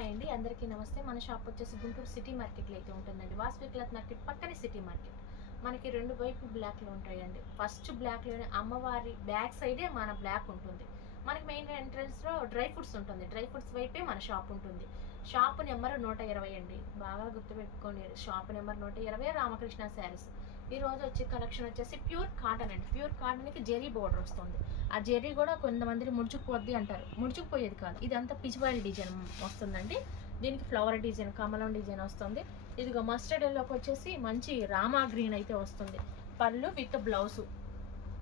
Hi అండి, అందరికీ నమస్తే. మన షాప్ వచ్చేసి గుంటూరు సిటీ మార్కెట్లో అయితే ఉంటుందండి. వాసవి క్లాత్ మార్కెట్ పక్కనే సిటీ మార్కెట్. మనకి రెండు వైపు బ్లాక్లో ఉంటాయండి. ఫస్ట్ బ్లాక్లోనే అమ్మవారి బ్యాక్ సైడే మన బ్లాక్ ఉంటుంది. మనకి మెయిన్ ఎంట్రన్స్లో డ్రై ఫ్రూట్స్ ఉంటుంది. డ్రై ఫ్రూట్స్ వైపే మన షాప్ ఉంటుంది. షాప్ నెంబర్ 120 అండి, బాగా గుర్తుపెట్టుకోండి. Shop number 120, Ramakrishna saris. ఈ రోజు వచ్చే కలెక్షన్ వచ్చేసి ప్యూర్ కాటన్ అండి. ప్యూర్ కాటన్కి జెరీ బోర్డర్ వస్తుంది. ఆ జెరీ కూడా కొంతమంది ముడుచుకుపోద్ది అంటారు, ముడుచుకుపోయేది కాదు. ఇదంతా పిచ్చివారి డిజైన్ వస్తుందండి. దీనికి ఫ్లవర్ డిజైన్, కమలం డిజైన్ వస్తుంది. ఇదిగో మస్టర్డ్ ఎల్లోకి వచ్చేసి మంచి రామా గ్రీన్ అయితే వస్తుంది. పళ్ళు విత్ బ్లౌజు.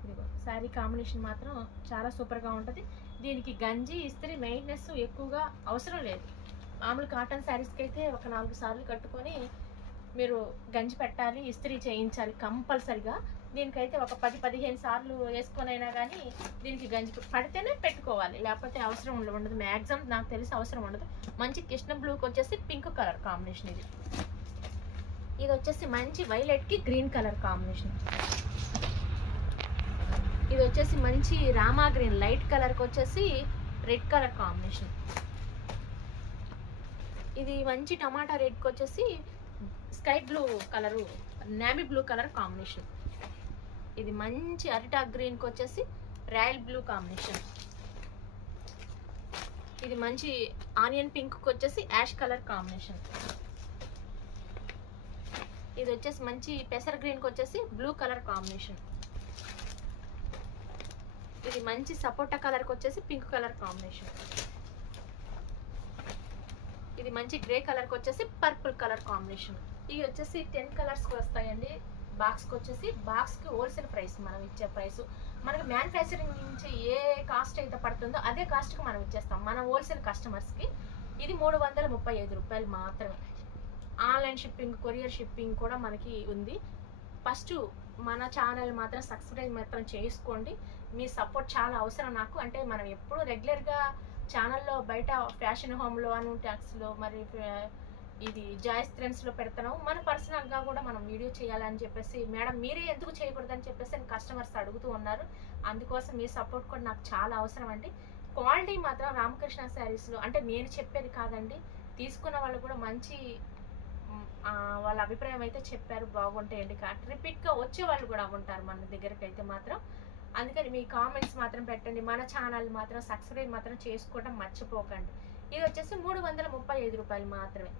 ఇదిగో శారీ కాంబినేషన్ మాత్రం చాలా సూపర్గా ఉంటుంది. దీనికి గంజి ఇస్త్రీ మెయింటెనెన్స్ ఎక్కువగా అవసరం లేదు. మామూలు కాటన్ శారీస్కి అయితే ఒక 4 సార్లు కట్టుకొని మీరు గంజి పెట్టాలి, ఇస్త్రీ చేయించాలి కంపల్సరిగా. దీనికైతే ఒక 10-15 సార్లు వేసుకొని అయినా కానీ దీనికి గంజి పడితేనే పెట్టుకోవాలి, లేకపోతే అవసరం ఉండదు. మ్యాక్సిమం నాకు తెలిసి అవసరం ఉండదు. మంచి కృష్ణ బ్లూకి వచ్చేసి పింక్ కలర్ కాంబినేషన్. ఇది వచ్చేసి మంచి వైలెట్కి గ్రీన్ కలర్ కాంబినేషన్. ఇది వచ్చేసి మంచి రామా గ్రీన్ లైట్ కలర్కి వచ్చేసి రెడ్ కలర్ కాంబినేషన్. ఇది మంచి టమాటా రెడ్కి వచ్చేసి sky blue colour, navy blue colour combination. ఇది మంచి అరిటా గ్రీన్కి వచ్చేసి రాయల్ బ్లూ కాంబినేషన్. ఇది మంచి ఆనియన్ పింక్కి వచ్చేసి యాష్ కలర్ కాంబినేషన్. ఇది వచ్చేసి మంచి పెసర్ గ్రీన్కి వచ్చేసి బ్లూ కలర్ కాంబినేషన్. ఇది మంచి సపోటా కలర్కి వచ్చేసి పింక్ కలర్ కాంబినేషన్. ఇది మంచి గ్రే కలర్కి వచ్చేసి పర్పుల్ కలర్ కాంబినేషన్. ఇవి వచ్చేసి 10 కలర్స్కి వస్తాయండి. బాక్స్కి వచ్చేసి బాక్స్కి హోల్సేల్ ప్రైస్ మనం ఇచ్చే ప్రైస్. మనకి మ్యానుఫ్యాక్చరింగ్ నుంచి ఏ కాస్ట్ అయితే పడుతుందో అదే కాస్ట్కి మనం ఇచ్చేస్తాం మన హోల్సేల్ కస్టమర్స్కి. ఇది 335 రూపాయలు మాత్రమే. ఆన్లైన్ షిప్పింగ్, కొరియర్ షిప్పింగ్ కూడా మనకి ఉంది. ఫస్ట్ మన ఛానల్ మాత్రం సబ్స్క్రైబ్ మాత్రం చేసుకోండి. మీ సపోర్ట్ చాలా అవసరం నాకు. అంటే మనం ఎప్పుడు రెగ్యులర్గా ఛానల్లో బయట ఫ్యాషన్ హోమ్లో, అను ట్యాక్స్లో, మరి ఇది జాయిస్ ట్రెండ్స్లో పెడతాను. మన పర్సనల్గా కూడా మనం వీడియో చేయాలని చెప్పేసి మేడం మీరే ఎందుకు చేయకూడదని చెప్పేసి కస్టమర్స్ అడుగుతూ ఉన్నారు. అందుకోసం మీ సపోర్ట్ కూడా నాకు చాలా అవసరం అండి. క్వాలిటీ మాత్రం రామకృష్ణ శారీస్లో, అంటే నేను చెప్పేది కాదండి, తీసుకున్న వాళ్ళు కూడా మంచి వాళ్ళ అభిప్రాయం అయితే చెప్పారు, బాగుంటాయండి. రిపీట్గా వచ్చే వాళ్ళు కూడా ఉంటారు మన దగ్గరికి అయితే మాత్రం. అందుకని మీ కామెంట్స్ మాత్రం పెట్టండి. మన ఛానల్ మాత్రం సబ్స్క్రైబ్ మాత్రం చేసుకోవడం మర్చిపోకండి. ఇది వచ్చేసి 335 రూపాయలు మాత్రమే.